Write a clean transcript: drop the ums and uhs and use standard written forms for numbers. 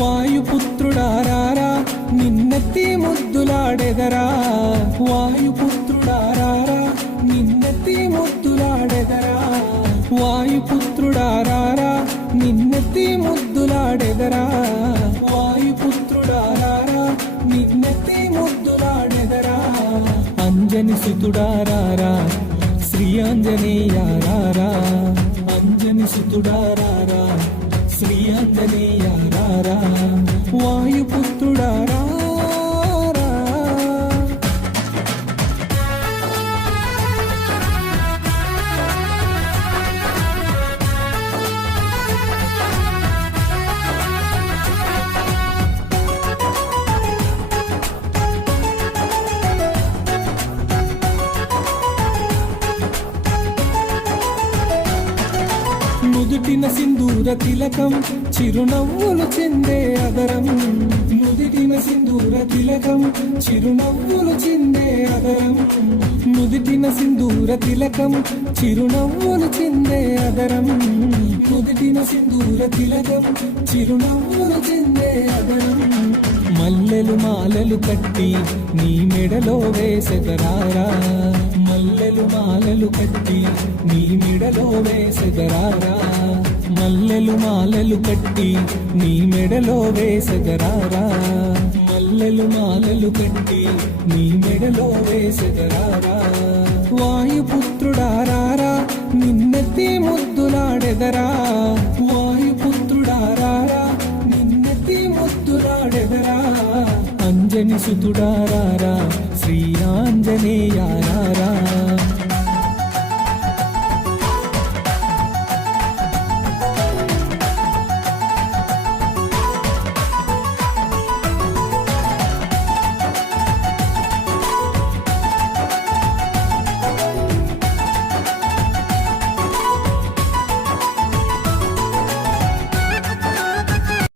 వాయుపుత్రుడారారా నిన్నెత్తి ముద్దులాడెదరా, వాయుపుత్రుడారారా నిన్నెత్తి ముద్దులాడెదరా, వాయుపుత్రుడారారా నిన్నెత్తి ముద్దులాడెదరా, వాయుపుత్రుడారారా నిన్నెత్తి ముద్దులాడెదరా. అంజని సుతుడారారా శ్రీ ఆంజనేయారారా, అంజని సుతుడారారా శ్రీ ఆంజనేయారారా, వాయుపుత్రుడారా. నుదుటిన సింధూర తిలకం చిరునవ్వులు చిందే అదరం, నుదిటిన సింధూర తిలకం చిరునవ్వులు చిందే అదరం, నుదిటిన సింధూర తిలకం చిరునవ్వులు చిందే అదరం, నుదిటిన సింధూర తిలకం చిరునవ్వులు చిందే అదరం. మల్లెలు మాలలు కట్టి నీ మెడలో వేసెదరారా, మల్లెలు మాలలు కట్టి నీ మెడలో వేసెదరారా, మల్లెలు మాలలు కట్టి నీ మెడలో వేసెదరారా, మల్లెలు మాలలు కట్టి నీ మెడలో వేసెదరారా. వాయుపుత్రుడారారా నిన్నెత్తి ముద్దులాడెదరా, వాయుపుత్రుడారారా నిన్నెత్తి ముద్దులాడెదరా. అంజని సుతుడారారా శ్రీ ఆంజనేయారారా.